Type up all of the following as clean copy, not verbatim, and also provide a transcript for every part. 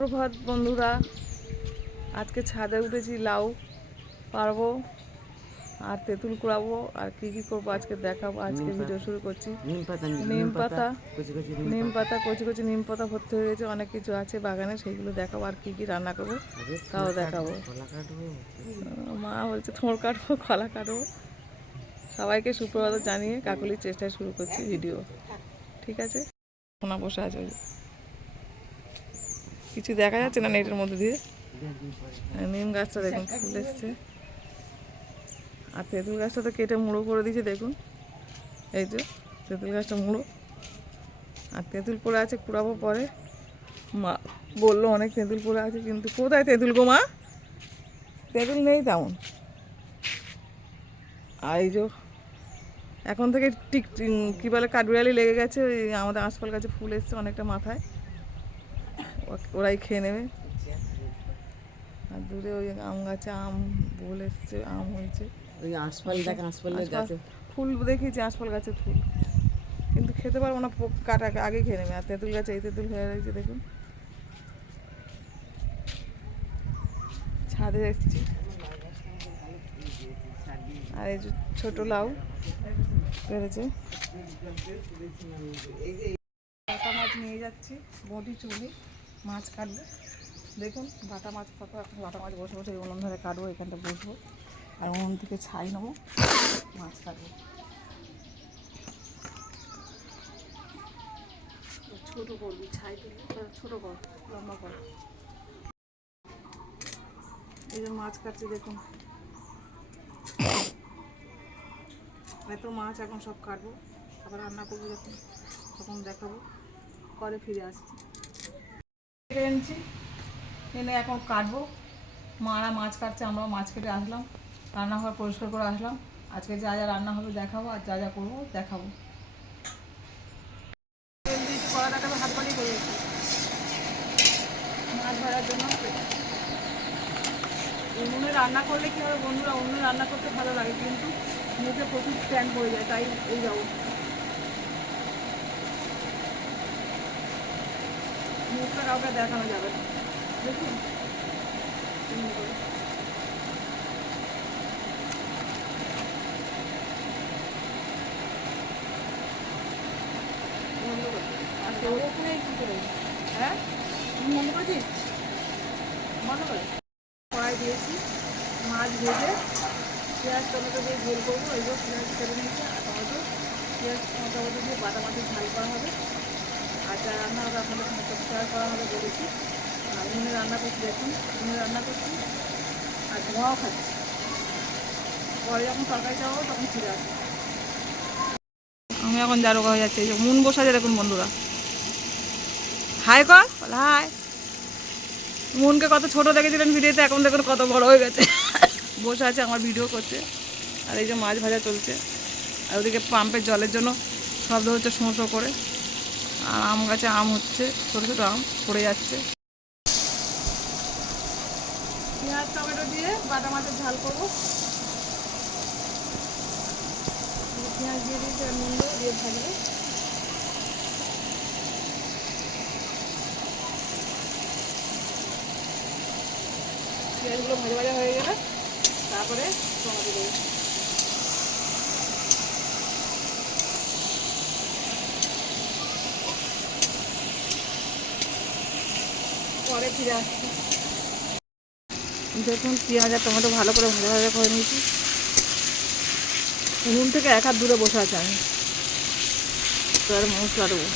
সুপ্রভাত বন্ধুরা, আজকে ছাদে উঠেছি, লাউ পারবো আর তেঁতুল কুড়াবো আর কি কি করবো আজকে দেখাবো। আজকে ভিডিও শুরু করছি। নিম পাতা কচি কচি নিম পাতা ভর্তি হয়ে গেছে, অনেক কিছু আছে বাগানে, সেইগুলো দেখাবো আর কি কি রান্না করবো তাও দেখাবো। মা বলছে থোড় কাটবো, কলা কাটবো। সবাইকে সুপ্রভাত জানিয়ে কাকুলির চেষ্টায় শুরু করছি ভিডিও। ঠিক আছে, সোনা বসে আছে, কিছু দেখা যাচ্ছে না নেটের মধ্যে দিয়ে। নিম গাছটা দেখুন ফুল এসছে, আর তেঁতুল গাছটা তো কেটে মুড়ো করে দিয়েছে দেখুন। এই যে তেঁতুল গাছটা মুড়ো, আর তেঁতুল পড়ে আছে, কুড়াবো পরে। মা বললো অনেক তেঁতুল পড়ে আছে, কিন্তু কোথায় তেঁতুল গো মা? তেঁতুল নেই তেমন। আর এই যে এখন থেকে টিক কী বলে কাঠবিড়ালি লেগে গেছে, ওই আমাদের আশপাল গাছে ফুল এসছে অনেকটা মাথায়, ওরাই খেয়ে নেবে। আর দূরে ওই আম গাছে আম বল এসছে, আম হয়েছে। ওই আঁশফল দেখেন, আঁশফলের গাছে ফুল দেখিয়েছি, আঁশফল গাছের ফুল, কিন্তু খেতে পারবো না, কাটা আগে খেয়ে নেবে। আর তেঁতুল গাছে এই তেঁতুল হয়ে রয়েছে দেখুন। ছাদে এসছি, আর এই যে ছোটো লাউ বেড়েছে। বাটা মাছ নিয়ে যাচ্ছি, বটি চুলি মাছ কাটবো। দেখুন বাটা মাছ কত, এখন বাটা মাছ বসে বসে উনুন ধরে কাটবো, এখানটা বসবো আর উনুন থেকে ছাই নেবো, মাছ কাটবো। ছোটো করবি, ছাই তুলি ছোটো কর, লম্বা কর। এই যে মাছ কাটছি দেখুন, এত মাছ এখন সব কাটবো, আবার রান্না করবো যখন, তখন দেখাবো। করে ফিরে আসছি, এনেছি, এনে এখন কাটবো। মারা মাছ কাটছে, আমরাও মাছ কেটে আসলাম, রান্নাঘর পরিষ্কার করে আসলাম। আজকে যা যা রান্না হবে দেখাবো, আর যা যা করবো দেখাবো। কড়াটাকে হাত পানি করে মাছ ভাজার জন্য। উনুনে রান্না করলে কী হবে বন্ধুরা, উনুনে রান্না করতে ভালো লাগে, কিন্তু মুখে প্রচুর ট্যান পড়ে যায়, তাই এই অবস্থা। মুখটা কাউকে দেখানো যাবে না, দেখুন। হ্যাঁ বন্ধ করেছিস, বন্ধ করে কড়াই দিয়েছি, মাছ ভেজে পেঁয়াজ টমেটো দিয়ে ঝোল করবো। এইগুলো পেঁয়াজ কেটে নিয়েছি, আর টমেটো পেঁয়াজ টমেটো দিয়ে বাটা মাছের ঝাল করা হবে। আর যা রান্না হবে আপনাদের সঙ্গে শেয়ার করা হবে বলেছি। আর উনুনে রান্না করছি দেখুন, উনুনে রান্না করছি আর ধোঁয়াও খাচ্ছি। পরে যখন তরকারি চাওয়া হবে তখন ফিরে আসবো। আমি এখন জারোগা হয়ে যাচ্ছি, এই যে মন বসা যায় দেখুন বন্ধুরা। হাই কর, হাই। মনকে কত ছোট দেখেছিলেন ভিডিওতে, এখন দেখুন কত বড় হয়ে গেছে, বসে আছে আমার ভিডিও করতে। আর এই যে মাছ ভাজা চলছে, আর ওদিকে পাম্পের জলের জন্য শব্দ হচ্ছে শোঁ শোঁ করে। আর আম গাছে আম হচ্ছে, ছোটো ছোটো আম পড়ে যাচ্ছে। পেঁয়াজ টমেটো দিয়ে বাটা মাছের ঝাল করবো। পেঁয়াজ দিয়ে দিয়েছি, আর নুন দিয়ে ভাজবো। পেঁয়াজগুলো ভাজা ভাজা হয়ে গেলে তারপরে টমেটো দেবো। পরে ফিরে আসছি। দেখুন পেঁয়াজ আর টমেটো ভালো করে ভাজা ভাজা করে নিয়েছি। উনুন থেকে এক হাত দূরে বসে আছে আমি, এবার মশলা দেবো।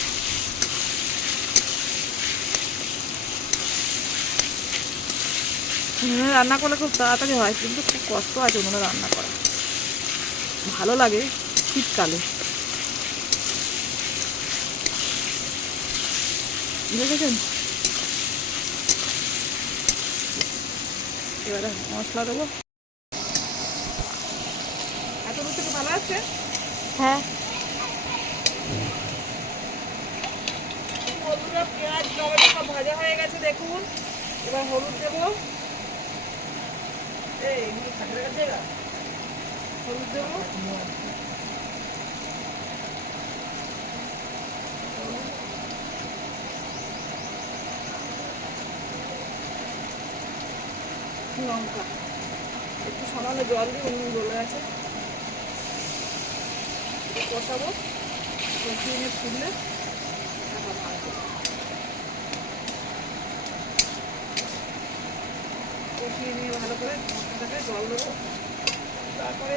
উনুনে রান্না করলে খুব তাড়াতাড়ি হয়, কিন্তু খুব কষ্ট আছে উনুনে রান্না করা। ভালো লাগে শীতকালে, দেখেছেন। এবারে মশলা দেবো। এত দূর থেকে ভালো আছে। হ্যাঁ বন্ধুরা পেঁয়াজ টমেটো সব ভাজা হয়ে গেছে দেখুন। এবার হলুদ দেবো, হলুদ দেবো, লঙ্কা একটু সামান্য জল দিয়ে নুন জ্বলে আছে, কষাবো, কষিয়ে নিয়ে ফুললে তারপর মাছ দেবো। কষিয়ে নিয়ে ভালো করে মশলাটাকে জল দেবো, তারপরে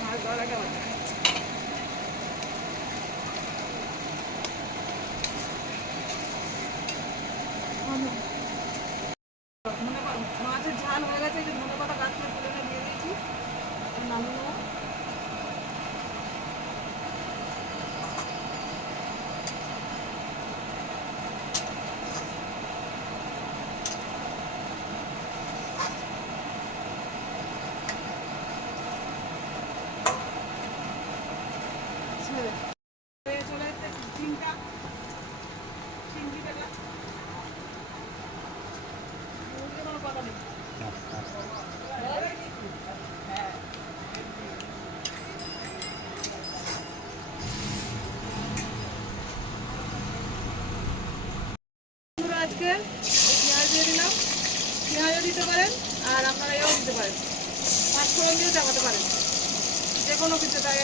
মাছ দেওয়ার আগে আবার দেখাচ্ছি। মাছের ঝাল হয়ে গেছে, এই যে ধনে পাতা গাছ থেকে তুলে এনে দিয়ে দিয়েছি, নামিয়ে নেবো। চলে এসেছে চিংড়িটা, কোনো কথা নেই। আজকে পেঁয়াজ দিয়ে দিলাম, পেঁয়াজও দিতে পারেন আর আপনারা এও দিতে পারেন, পাঁচফোড়ন দিয়েও চাপাতে পারেন, যে কোনো কিছু। তাই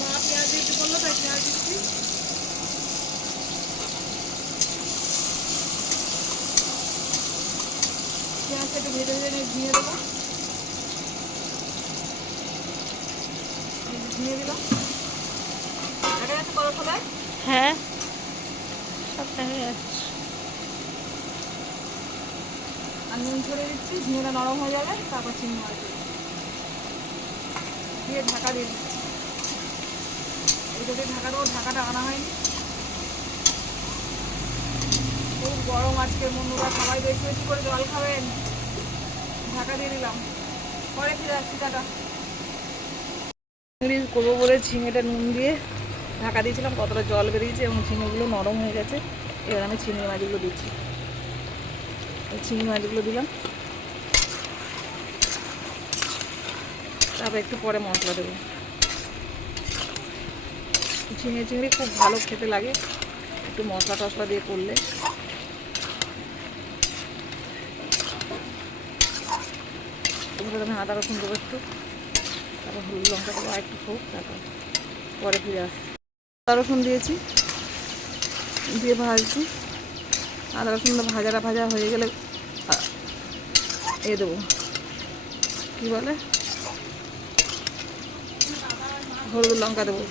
মা পেঁয়াজ দিতে বললো তাই পেঁয়াজ দিচ্ছি। পেঁয়াজটা একটু ভেজে ভেজে নিয়ে ঝিঙে দেবো, ঝিঙে দিলাম। দেখা যাচ্ছে কত সবাই? হ্যাঁ, সব দেখা যাচ্ছে। আর নুন ছড়িয়ে দিচ্ছি, ঝিঙেটা নরম হয়ে যাবে, তারপর চিংড়ি মাছ দিয়ে ঢাকা দিয়ে দিচ্ছি। এইটা দিয়ে ঢাকা দেবো, ঢাকাটা আনা হয়নি। খুব গরম আজকে বন্ধুরা, সবাই বেশি বেশি করে জল খাবেন। ঢাকা দিয়ে দিলাম, পরে ফিরে আসছি, টাটা। চিংড়ি করবো বলে ঝিঙেটা নুন দিয়ে ঢাকা দিয়েছিলাম, কতটা জল বেরিয়েছে এবং ঝিঙেগুলো নরম হয়ে গেছে। এবার আমি চিংড়ি মাছগুলো দিচ্ছি, চিংড়ি মাছগুলো দিলাম, তারপর একটু পরে মশলা দেবো। ঝিঙে চিংড়ি খুব ভালো খেতে লাগে একটু মশলা টশলা দিয়ে করলে। এগুলো আমি আদা রসুন দেবো একটু, তারপর হলুদ লঙ্কা দেবো আর একটু হোক, তারপর পরে ফিরে আসছি। আদা রসুন দিয়েছি, দিয়ে ভাজছি। আদা রসুনটা ভাজা হয়ে গেলে এ দেবো, কী বলে, হলুদ লঙ্কা দেবো।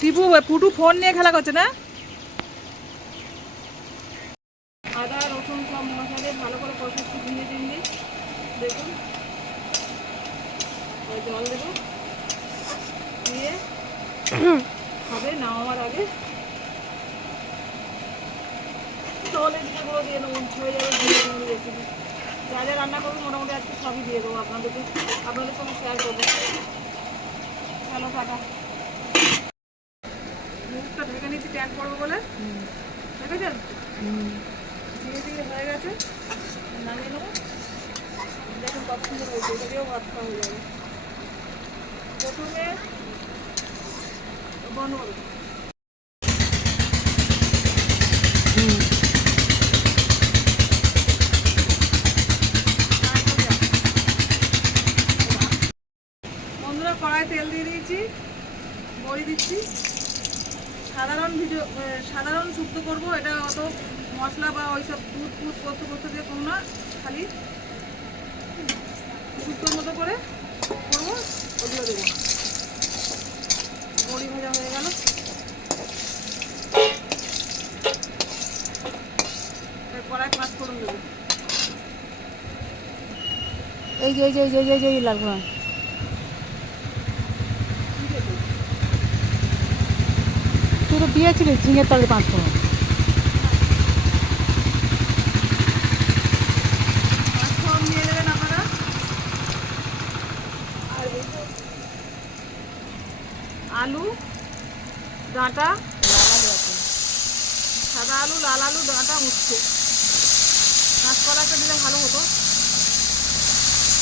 টিপু পুটু ফোন নিয়ে খেলা করছে না। আদা রসুন সব মশলা দিয়ে ভালো করে কষাচ্ছি, ঝিঙে চিংড়ি দেখুন। জল দেবো, দিয়ে হবে নামাবার আগে জলের গুঁড়ো দিয়ে নেবো, হয়ে যাবে ঝিঙে চিংড়ি রেসিপি। যা যা রান্না করবো মোটামুটি আজকে সবই দিয়ে দেবো আপনাদের সঙ্গে শেয়ার করবো। ভালো টাটা। মুখটা ঢেকে নিচ্ছি ট্যাগ করবো বলে, দেখেছেন ঝিঙে চিংড়ি হয়ে গেছে, নামিয়ে নেবো। দেখুন কত সুন্দর হয়েছে, এটা দিয়েও ভাত খাওয়া হয়ে যাবে। প্রথমে বন্ধ করো, বন্ধুরা কড়াই তেল দিয়ে দিয়েছি, বড়ি দিচ্ছি। সাধারণ শুক্তো করবো, এটা অত মশলা বা ওইসব দুধ ফুট পোস্ত দিয়ে করবো না, খালি শুক্তোর মতো করে করবো, ওগুলো দেবো না। বড়ি ভাজা হয়ে গেল, কড়াই পাঁচ ফোড়ন দেবো। এই যে এই যে এই যে এই যে লাল ঘোড়া তুই তো দিয়েছিলিস ঝিঙের তলে 5 ফোড়ন। পাঁচ ফোড়ন দিয়ে দেবেন আপনারা। আর আলু ডাঁটা সাদা আলু, লাল আলু, ডাঁটা, উচ্ছে। কাঁচকলাটা দিলে ভালো হতো।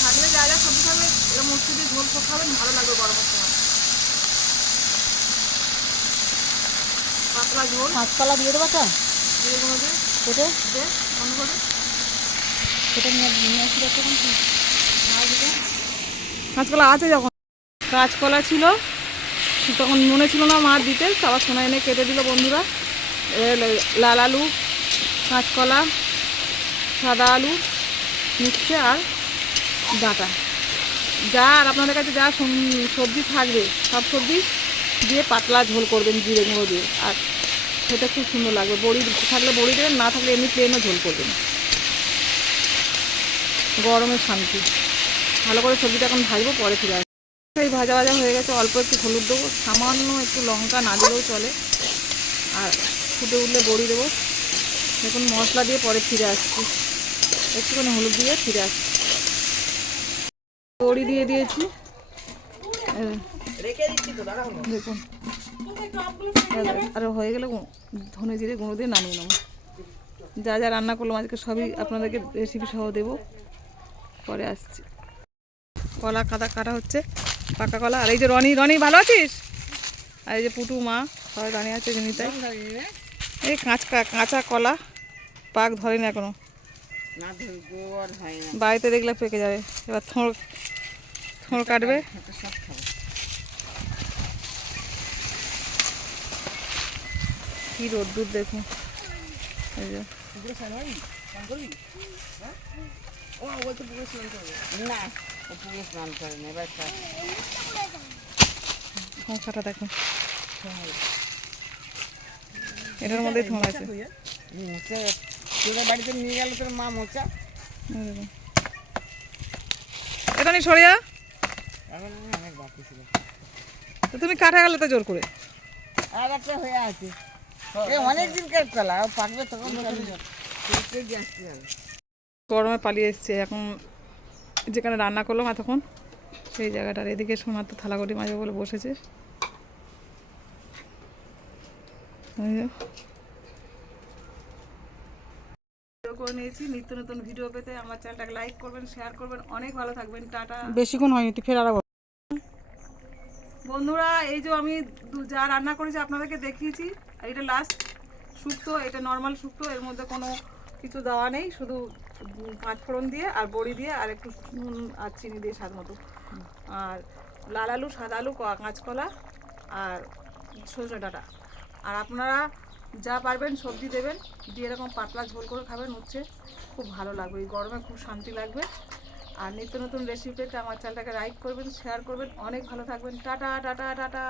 থাকলে যা যা সবজি থাকলে এরকম উচ্ছে দিয়ে ঝোল খাবেন, ভালো লাগবে গরমের সময়। পাতলা ঝোল কাঁচকলা দিয়ে দেবো একটা দিয়ে কোনো দিয়ে কেটে দে বন্ধ করে কেটে নিয়ে আসি তখন কাঁচকলা আছে যখন। কাঁচকলা ছিল তখন মনে ছিল না মার দিতে, আবার সোনা এনে কেটে দিল বন্ধুরা। লাল আলু, কাঁচকলা, সাদা আলু, উচ্ছে আর ডাঁটা, যা আর আপনাদের কাছে যা সবজি থাকবে সব সবজি দিয়ে পাতলা ঝোল করবেন জিরে গুঁড়ো দিয়ে, আর সেটা খুব সুন্দর লাগবে। বড়ি থাকলে বড়ি দেবেন, না থাকলে এমনি প্লেনও ঝোল করবেন। গরমের শান্তি। ভালো করে সবজিটা এখন ভাজবো, পরে ফিরে আসবো। এই ভাজা ভাজা হয়ে গেছে, অল্প একটু হলুদ দেবো, সামান্য একটু লঙ্কা না দিলেও চলে, আর ফুটে উঠলে বড়ি দেবো। দেখুন মশলা দিয়ে পরে ফিরে আসছি, একটুখানি হলুদ দিয়ে ফিরে আসছি। বড়ি দিয়ে দিয়েছি, দেখুন আর হয়ে গেলে ধনে জিরে গুঁড়ো দিয়ে নামিয়ে নেবো। যা যা রান্না করলাম আজকে সবই আপনাদেরকে রেসিপি সহ দেবো, পরে আসছি। কলা কাটা হচ্ছে, পাকা কলা। আর এই যে রনি, ভালো আছিস? আর এই যে পুটু, মা সবাই দাঁড়িয়ে আছে জমিতায়। এই কাঁচা কলা পাক ধরেনি এখনো, বাড়িতে দেখলে পেকে যাবে। এবার থোঁড় কাটবে। কি রোদ্দুর দেখুন, এই যে সংসারটা দেখুন, এটার মধ্যেই থোঁড় আছে। বাড়িতে নিয়ে গেল তোর মা মোচা, এটা নি সরিয়া, এখন অনেক বাকি ছিল। তো তুমি কাটা গেলে তো জোর করে। আর একটা হয়ে আছে, অনেক দিনকার কলা, পাকবে তখন গরমে পালিয়ে এসছে। এখন যেখানে রান্না করলাম এতক্ষণ সেই জায়গাটার এদিকে সোনার তো থালাগড়ি মাঝে বলে বসেছে। করে নিয়েছি। নিত্য নতুন ভিডিও পেতে আমার চ্যানেলটাকে লাইক করবেন, শেয়ার করবেন। অনেক ভালো থাকবেন, টাটা। বেশিক্ষণ হয়নি, তুই ফের আরো বন্ধুরা, এই যে আমি যা রান্না করেছি আপনাদেরকে দেখিয়েছি, এটা লাস্ট শুক্তো, এটা নর্মাল শুক্তো, এর মধ্যে কোনো কিছু দেওয়া নেই, শুধু 5 ফোড়ন দিয়ে আর বড়ি দিয়ে আর একটু নুন আর চিনি দিয়ে স্বাদ মতো, আর লাল আলু, সাদা আলু, কাঁচকলা আর সজনে ডাঁটা। আর আপনারা যা পারবেন সবজি দেবেন, দিয়ে এরকম পাতলা ঝোল করে খাবেন, হচ্ছে খুব ভালো লাগবে। এই গরমে খুব শান্তি লাগবে। আর নিত্য নতুন রেসিপি পেতে আমার চ্যানেলটাকে লাইক করবেন, শেয়ার করবেন। অনেক ভালো থাকবেন, টাটা টাটা টাটা।